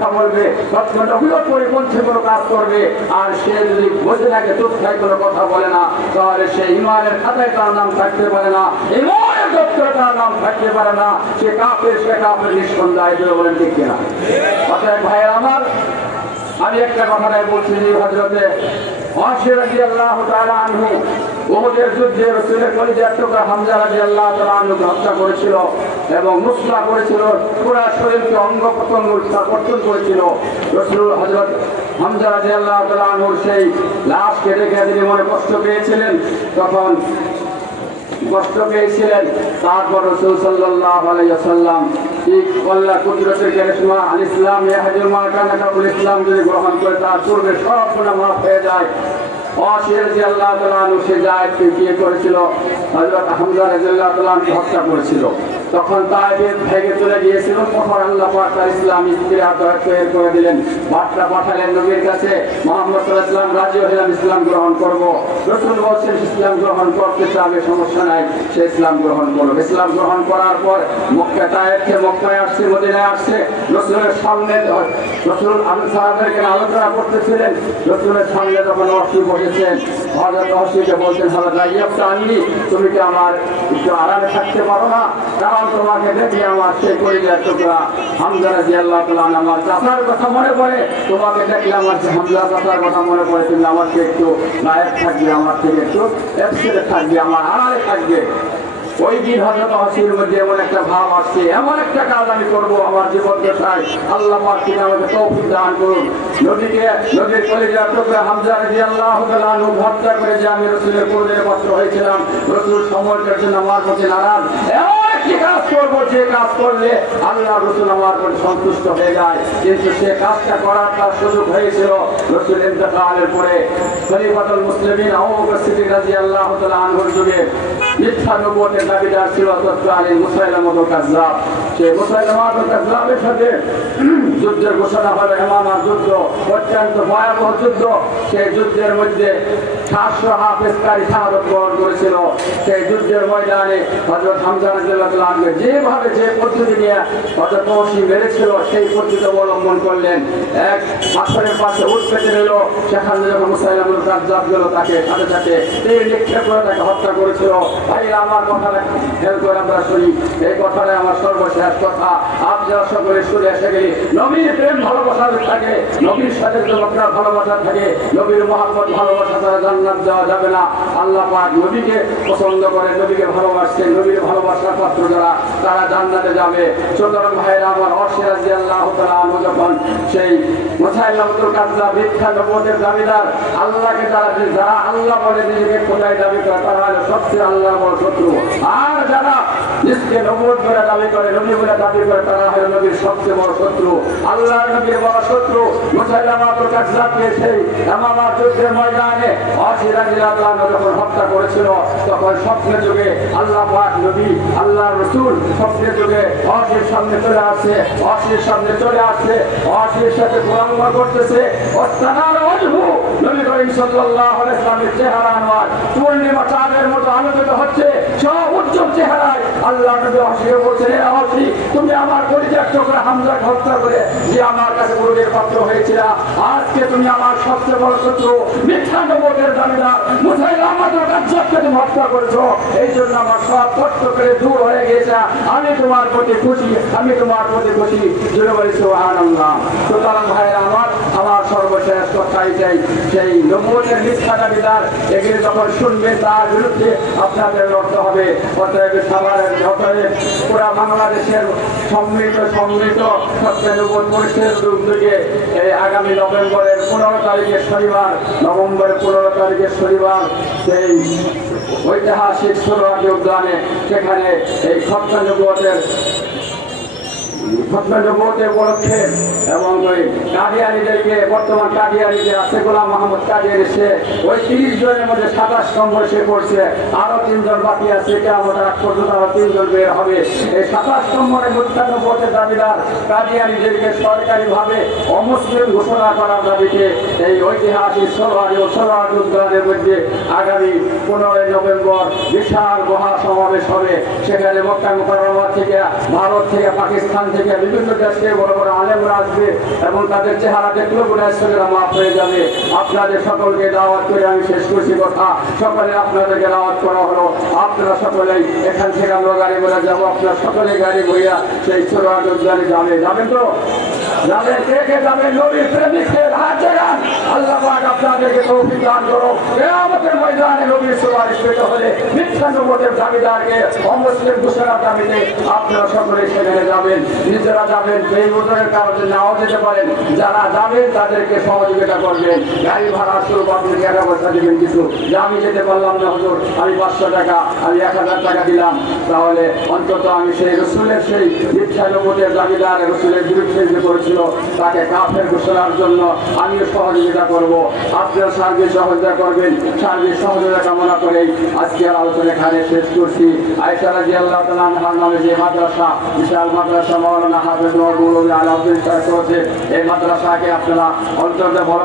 বলবে, পরিপন্থী কোনো কাজ করবে, আর সে যদি বসে থাকে চুপচাপ কোনো কথা বলে না, তাহলে সে ইমানের খাতায় তার নাম থাকতে পারে না, ইমানের দপ্তরে তার নাম থাকতে পারে না, সে কাফের নিঃসন্দেহ। বলেন ঠিক কিনা? অতএব ভাইয়ের আমার, আমি একটা কথাটাই বলছি যে হযরতে ওয়াসি রাদিয়াল্লাহু তাআলা আনহু উহুদের যুদ্ধে রাসূলের কলিজার টুকরা হামজা রাদিয়াল্লাহু তাআলা আনহুকে হত্যা করেছিল এবং মুসলা করেছিল, পুরো শরীরকে অঙ্গ প্রত্যঙ্গ পরিবর্তন করেছিল। রাসূল হযরত হামজা রাদিয়াল্লাহু তাআলা আনহুর সেই লাশকে দেখে তিনি মনে কষ্ট পেয়েছিলেন, তখন কষ্ট পেয়েছিলেন। তারপর রাসূল সাল্লাল্লাহু আলাইহি ওয়াসাল্লাম আল্লাহ কুদরতের কারিশমা আল ইসলাম ইয়াহদিল মা কানা কাবুল ইসলাম যদি গ্রহণ করে তার পূর্বে সব গুনাহ মাফ হয়ে যায়। ওয়াসি রাদিয়াল্লাহু তাআলা আনহু সে জায়েদকে বিয়ে করেছিল, হযরত হামজা রাদিয়াল্লাহু তাআলা আনহু হত্যা করেছিল। তখন তায়েফে ভেগে চলে গিয়েছিল, তখন আল্লাহ পাক তার ইসলাম ইস্তিরাত তৈরি করে দিলেন, বার্তা পাঠালেন নবীর কাছে, মুহাম্মদ সাল্লাল্লাহু আলাইহি ওয়াসাল্লাম রাজি হলেন ইসলাম গ্রহণ করব। রাসূল বলছেন ইসলাম গ্রহণ করতে চাবে সমস্যা নাই, সে ইসলাম গ্রহণ করবে। ইসলাম গ্রহণ করার পর মক্কা তায়েফ থেকে মক্কায় আসছে, মদিনায় আসছে। রাসূলের সামনে রাসূল আনসারদেরকে আলোচনা করতেছিলেন, রাসূলের সামনে যখন ওয়াসি বসেছেন, হযরত ওয়াসিকে বলছেন হযরত আইয়াবটা আননি, তুমি কি আমার একটু আরামে থাকতে পারো না? কারণ তোমাকে দেখি আমার সেই কলিজার টুকরা হামজা রাদিয়াল্লাহু তাআলা আমার চাচার কথা মনে পড়ে, তোমাকে দেখলে আমার হামজা চাচার কথা মনে পড়ে, তুমি আমাকে একটু নায়ক থাকবে, আমার থেকে একটু এফসিলে থাকবে, আমার আড়ালে থাকবে। ওই দিন হযরত ওয়াসির মধ্যে এমন একটা ভাব আসছে, এমন একটা কাজ আমি করব আমার জীবন দশায়, আল্লাহ পাক তিনি আমাকে তৌফিক দান করুন। নবীর কলিজার টুকরা হামজা রাদিয়াল্লাহু তাআলা আনহু হত্যা করে যে আমি রাসূলের কোলের পাত্র হয়েছিলাম, রাসূল সময়ের জন্য আমার প্রতি নারাজ, কি কাজ করবো যে কাজ করলে আল্লাহ রাসূল আমার প্রতি সন্তুষ্ট হয়ে যায়। কিন্তু সে কাজটা করার তার সুযোগ হয়েছিল রাসূল ইন্তেকালের পরে। খলিফাতুল মুসলিমিন আবু বকর সিদ্দিক রাদিয়াল্লাহু তাআলা আনহুর যুগে মিথ্যা নবুয়তের দাবিদার ছিল তৎকালীন মুসাইলামাতুল কাযযাব। সেই মুসাইলামাতুল কাযযাবের সাথে যুদ্ধের ঘোষণা হলো, ইয়ামামার যুদ্ধ, অত্যন্ত ভয়াবহ যুদ্ধ। সেই যুদ্ধের মধ্যে 700 হাফেজকারী শাহাদাত বরণ করেছিল। সেই যুদ্ধের ময়দানে হযরত হামজা রাদিয়াল্লাহু তাআলা আনহু যেভাবে যে পদ্ধতি নিয়ে হযরত ওয়াসি মেরেছিল সেই পদ্ধতি অবলম্বন করলেন। এক পাথরের পাশে উট পেতে নিল, সেখানে যখন মুসাইলামাতুল কাযযাব গেল তাকে সাথে সাথে তীর নিক্ষেপ করে তাকে হত্যা করেছিল। ভাই আমার কথাটা খেয়াল করে আমরা শুনি, এই কথাটাই আমার সর্বশেষ কথা। আপনারা সকলে শুনে এসে গেলে নবীর প্রেম ভালোবাসা থাকে, নবীর সাথে যুবকরা ভালোবাসা থাকে, নবীর মহব্বত ভালোবাসা তারা জান্নাত যাওয়া যাবে না। আল্লাহ পাক নবীকে পছন্দ করে, নবীকে ভালোবাসছেন, নবীর ভালোবাসার পাত্র যারা তারা জান্নাতে যাবে। সুতরাং ভাইরা আমার, ওয়াসি রাদিয়াল্লাহু তাআলা আনহু যখন সেই মুসাইলামাতুল কাযযাব মিথ্যা নবুয়তের দাবিদার, আল্লাহকে যারা আল্লাহ বলে নিজেকে খোদাই দাবি করে, তারা হলো সবচেয়ে আল্লাহর বড় শত্রু। আর যারা নিজেকে নবুয়ত বলে দাবি করে, নবী বলে দাবি করে, তারা হলো নবীর সবচেয়ে বড় শত্রু, আল্লাহর নবীর বড় শত্রু। মুসাইলামাতুল কাযযাবকে সেই ইয়ামামার যুদ্ধের ময়দানে ওয়াসি রাদিয়াল্লাহু তাআলা যখন হত্যা করেছিল, তখন স্বপ্নের যুগে আল্লাহ পাক নবী আল্লাহর রাসূল স্বপ্নের যুগে ওয়াসির সামনে চলে আসছে, ওয়াসির সামনে চলে আসছে, ওয়াসির সাথে গোলামি করতেছে। ওয়াস্তানার ওয়াজহু, নবী করিম সাল্লাল্লাহু আলাইহি ওয়াসাল্লামের চেহারা আনোয়ার পূর্ণিমা চাঁদের মতো আলোকিত হচ্ছে, সব উজ্জ্বল চেহারায়। আল্লাহ নবী ওয়াসিকে বলছেন, হে ওয়াসি, তুমি আমার কলিজার টুকরা হামজাকে হত্যা করে যে আমার কাছে গুরুদের পাত্র হয়েছিল, আজকে তুমি আমার সবচেয়ে বড় শত্রু মিথ্যা নবুয়তের দাবিদার মুসাইলামাতুল কাযযাবকে তুমি হত্যা করেছো। এই জন্য আমার সব কষ্ট করে দূর হয়ে গেছে, আমি তোমার প্রতি খুশি, আমি তোমার প্রতি খুশি। জোরে বলি সুবহানাল্লাহ। সুতরাং ভাইরা আমার সর্বশেষ কথাই চাই, সেই নবুয়তের মিথ্যা দাবিদার এগুলি যখন শুনবে তার বিরুদ্ধে আপনাদের লড়তে হবে। অতএব পুরা বাংলাদেশের সম্মিলিত সত্যে নবুয়ত পরিষদের উদ্যোগে এই আগামী নভেম্বরের 15 তারিখের শনিবার, নভেম্বরের 15 তারিখের শনিবার সেই ঐতিহাসিক সোহরাওয়ার্দী উদ্যানে, সেখানে এই খতনা নবুয়তের উপলক্ষে এবং ওই কাদিয়ানীদেরকে, বর্তমান কাদিয়ানী যে আছে গোলাম মাহমুদ কাদিয়ানী, সে ওই 30 জনের মধ্যে 27 নম্বর সে করছে, আরো 3 জন বাকি আছে, কিয়ামত আগ পর্যন্ত আরো 3 জন বের হবে। এই 27 নম্বরের মুত্তানবুয়তের দাবিদার কাদিয়ানীদেরকে সরকারিভাবে অমুসলিম ঘোষণা করার দাবিতে এই ঐতিহাসিক সোহরাওয়ার্দী উদ্যানের মধ্যে আগামী 15 নভেম্বর বিশাল মহা সমাবেশ হবে। সেখানে মক্কা মুকাররমা থেকে, ভারত থেকে, পাকিস্তান থেকে, থেকে বিভিন্ন দেশ থেকে বড় বড় আলেমরা আসবে এবং তাদের চেহারা দেখলেও গুনাহ সগীরা মাফ হয়ে যাবে। আপনাদের সকলকে দাওয়াত করে আমি শেষ করছি কথা। সকলে আপনাদেরকে দাওয়াত করা হলো, আপনারা সকলেই এখান থেকে আমরা গাড়ি করে যাবো, আপনারা সকলে গাড়ি বইয়া সেই ছোট উদ্যানে যাবেন তো? যাবেন? কে কে যাবেন? নবীর প্রেমিকদের হাত জাগান। আল্লাহ পাক আপনাদেরকে তৌফিক দান করো। কিয়ামতের ময়দানে নবীর সুপারিশ পেতে হলে মিথ্যা নবুয়তের দাবিদারকে অমুসলিম ঘোষণার দাবিতে আপনারা সকলে সেখানে যাবেন, নিজেরা যাবেন। এই উদ্যোগের কারণে নাও যেতে পারেন, যারা যাবেন তাদেরকে সহযোগিতা করবেন। গাড়ি ভাড়া স্বরূপ আপনি টাকা পয়সা দেবেন কিছু, যে আমি যেতে পারলাম না হুজুর, আমি 500 টাকা, আমি 1000 টাকা দিলাম, তাহলে অন্তত আমি সেই রসুলের সেই মিথ্যা নবুয়তের দাবিদার রসুলের বিরুদ্ধে যে করেছিল তাকে কাফের ঘোষণার জন্য আমিও সহযোগিতা করব। আপনারা সার্বিক সহযোগিতা করবেন। সার্বিক সহযোগিতা কামনা করেই আজকের আলোচনা এখানে শেষ করছি। আয়েশা রাদিয়াল্লাহু তাআলা আনহার নামে যে মাদ্রাসা, বিশাল মাদ্রাসা মাওলানা হাফেজ মওলানা আলী আব্দুল সাহেব করেছে, এই মাদ্রাসাকে আপনারা অন্তত বড়